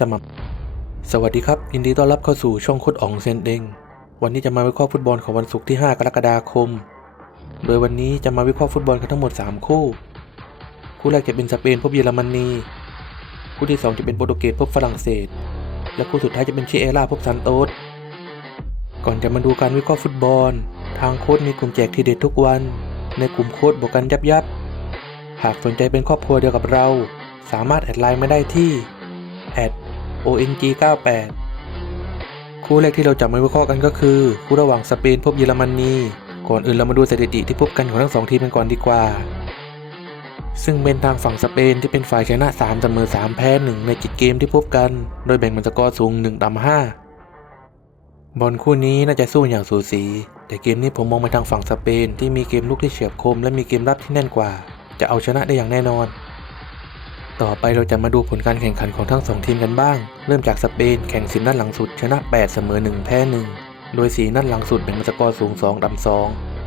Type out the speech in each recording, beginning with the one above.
สมัครสวัสดีครับ ยินดีต้อนรับเข้าสู่ช่องโคดอ่องเซนเดงวันนี้จะมาวิเคราะห์ฟุตบอลของวันศุกร์ที่ 5 กรกฎาคม โดยวันนี้จะมาวิเคราะห์ฟุตบอลกันทั้งหมด 3 คู่ คู่แรกจะเป็นสเปนพบเยอรมนี คู่ที่ 2 จะเป็นโปรตุเกสพบฝรั่งเศส และคู่สุดท้ายจะเป็นชิเอร่าพบซานโตส ก่อนจะมาดูการวิเคราะห์ฟุตบอล ทางโค้ดมีกลุ่มแจกทีเด็ดทุกวัน ในกลุ่มโค้ดบวกกันยับยับ หากสนใจเป็นครอบครัวเดียวกับเรา สามารถแอดไลน์มาได้ที่ @ong98 คู่แรกที่เราจะมาวิเคราะห์กันก็คือ คู่ระหว่างสเปนพบเยอรมนี ก่อนอื่นเรามาดูสถิติที่พบกันของทั้งสองทีมกันก่อนดีกว่า ซึ่งเป็นทางฝั่งสเปนที่เป็นฝ่ายชนะ3เสมอ3แพ้1ในจิตเกมที่พบกัน โดยแบ่งเป็นสกอร์สูง1ต่ำ5บอลคู่นี้น่าจะสู้อย่างสูสี แต่เกมนี้ผมมองไปทางฝั่งสเปนที่มีเกมลุกที่เฉียบคม และมีเกมรับที่แน่นกว่า จะเอาชนะได้อย่างแน่นอน ต่อไปเราจะมาดูผลการแข่งขันของทั้งสองทีมกันบ้าง เริ่มจากสเปนแข่ง10นัดหลังสุดชนะ 8 เสมอ 1 แพ้ 1 โดย 4 นัดหลังสุดแบ่งเป็นสกอร์สูง 2ดำ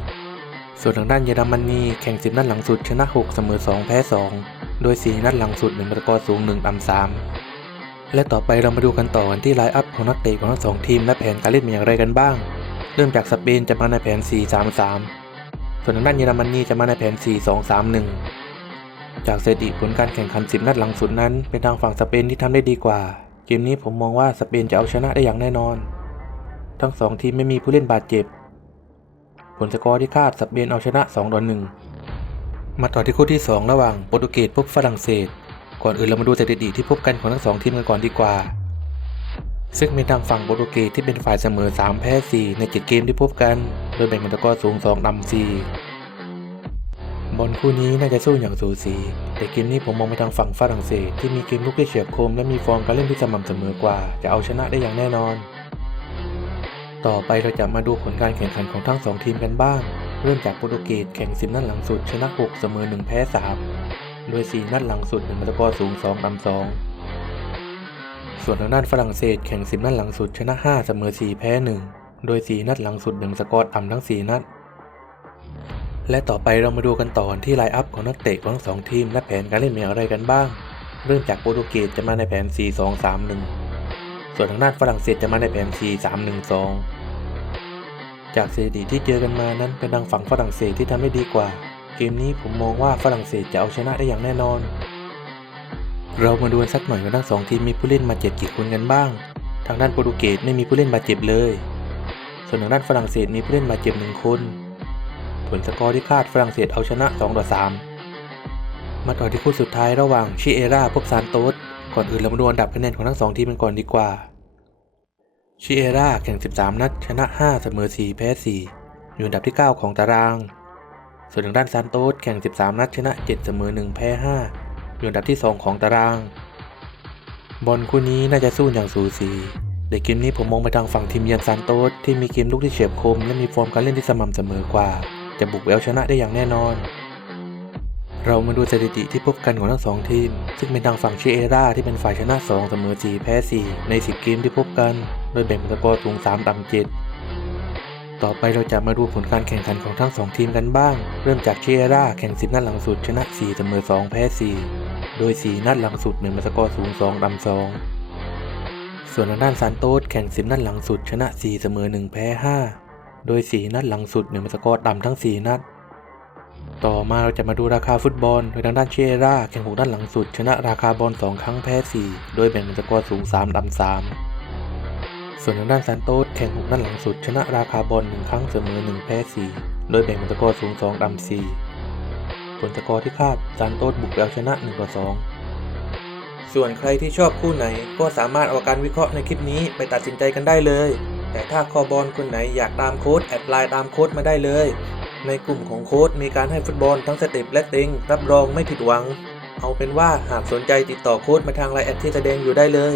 2ส่วนทางด้านเยอรมนีแข่ง10นัดหลังสุดชนะ 6 เสมอ 2 แพ้ 2 โดย 4 นัดหลังสุดแบ่งเป็นสกอร์สูง 1ดำ3และต่อไปเรามาดูกันต่อกันที่ไลน์อัพของนักเตะของทั้งสองทีมและแผนการเล่นเป็นอย่างไรกันบ้าง เริ่มจากสเปนจะมาในแผน 4-3-3 ส่วนทางด้านเยอรมนีจะมาในแผน 4-2-3-1 จากสถิติผลการแข่งขัน 10 นัดหลังสุดนั้น เป็นทางฝั่งสเปนที่ทำได้ดีกว่า เกมนี้ผมมองว่าสเปนจะเอาชนะได้อย่างแน่นอน ทั้งสองทีมไม่มีผู้เล่นบาดเจ็บ ผลสกอร์ที่คาดสเปนเอาชนะ2ต่อ1มาต่อที่คู่ที่ 2 ระหว่างโปรตุเกสพบฝรั่งเศส ก่อนอื่นเรามาดูสถิติที่พบกันของทั้งสองทีมกันก่อนดีกว่า ซึ่งเป็นทางฝั่งโปรตุเกสที่เป็นฝ่ายเสมอ 3 แพ้ 4 ใน7เกมที่พบกัน โดยแบ่งเป็นสกอร์สูง2นำ4 บอลคู่นี้น่าจะสู้อย่างสูสี แต่เกมนี้ผมมองไปทางฝั่งฝรั่งเศสที่มีเกมลุกที่เฉียบคมและมีฟอร์มการเล่นที่สม่ำเสมอกว่า จะเอาชนะได้อย่างแน่นอน ต่อไปเราจะมาดูผลการแข่งขันของทั้งสองทีมกันบ้าง เริ่มจากโปรตุเกสแข่ง 10 นัดหลังสุด ชนะ 6 เสมอ 1 แพ้ 3 โดย 4 นัดหลังสุด1สกอร์สูง2นำ2 ส่วนทางด้านฝรั่งเศสแข่ง 10 นัดหลังสุดชนะ 5 เสมอ 4 แพ้ 1 โดย 4 นัดหลังสุด1สกอร์ต่ำทั้ง 4 นัด และต่อไปเรามาดูกันต่อที่ไลน์อัพของนักเตะของทั้งสองทีมและแผนการเล่นเป็นอย่างไรกันบ้าง เริ่มจากโปรตุเกสจะมาในแผน 4-2-3-1 ส่วนทางด้านฝรั่งเศสจะมาในแผน 4-3-1-2 จากสถิติที่เจอกันมานั้นเป็นทางฝั่งฝรั่งเศสที่ทำได้ดีกว่า เกมนี้ผมมองว่าฝรั่งเศสจะเอาชนะได้อย่างแน่นอน เรามาดูกันสักหน่อยว่าทั้งสองทีมมีผู้เล่นมาเจ็บกี่คนกันบ้าง ทางด้านโปรตุเกสไม่มีผู้เล่นบาดเจ็บเลย ส่วนทางด้านฝรั่งเศสมีผู้เล่นบาดเจ็บหนึ่งคน ผลสกอร์ที่คาดฝรั่งเศสเอาชนะ 2 ต่อ 3 มาต่อที่คู่สุดท้ายระหว่างชิเอราพบซานโตสก่อนอื่นเรามาดูอันดับคะแนนของทั้งสองทีมกันก่อนดีกว่า ชิเอราแข่ง 13 นัด ชนะ 5 เสมอ 4 แพ้ 4 อยู่อันดับที่ 9 ของตาราง ส่วนทางด้านซานโตสแข่ง 13 นัด ชนะ 7 เสมอ 1 แพ้ 5 อยู่อันดับที่ 2 ของตาราง บอลคู่นี้น่าจะสู้อย่างสูสีแต่เกมนี้ผมมองไปทางฝั่งทีมเยือนซานโตสที่มีเกมลุกที่เฉียบคมและมีฟอร์มการเล่นที่สม่ำเสมอกว่า จะบุกไปเอาชนะได้อย่างแน่นอน เรามาดูสถิติที่พบกันของทั้งสองทีม ซึ่งเป็นทางฝั่งชิเอราที่เป็นฝ่ายชนะ 2 เสมอ 4 แพ้ 4 ใน 10 เกมที่พบกัน โดยแบ่งสกอร์สูง 3 ต่ำ 7 ต่อไปเราจะมาดูผลการแข่งขันของทั้ง 2 ทีมกันบ้าง เริ่มจากชิเอราแข่ง 10 นัดหลังสุดชนะ 4 เสมอ 2 แพ้ 4 โดย 4 นัดหลังสุด1เป็นสกอร์สูง 2 ต่ำ 2 ส่วนทางด้านซานโตสแข่ง 10 นัดหลังสุดชนะ 4 เสมอ 1 แพ้ 5 โดย 4 นัดหลังสุด1เป็นสกอร์ต่ำทั้ง 4 นัด ต่อมาเราจะมาดูราคาฟุตบอล โดยทางด้านเชราแข่ง6ด้านหลังสุด ชนะราคาบอล 2 ครั้งแพ้ 4 โดยแบ่งเป็นสกอร์สูง3ดำ3ส่วนทางด้านซานโตสแข่ง6ด้านหลังสุด ชนะราคาบอล1ครั้งเสมอ1แพ้4โดยแบ่งเป็นสกอร์สูง2ดำ4ผลสกอร์ที่คาดซานโตสบุกเอาชนะ1ต่อ2ส่วนใครที่ชอบคู่ไหนก็สามารถเอาการวิเคราะห์ในคลิปนี้ไปตัดสินใจกันได้เลย แต่ถ้าคอบอลคนไหนอยากตามโค้ดแอดไลน์ตามโค้ดมาได้เลย ในกลุ่มของโค้ดมีการให้ฟุตบอลทั้งสเต็ปและติงรับรองไม่ผิดหวัง เอาเป็นว่าหากสนใจติดต่อโค้ดมาทางไลน์แอดที่แสดงอยู่ได้เลย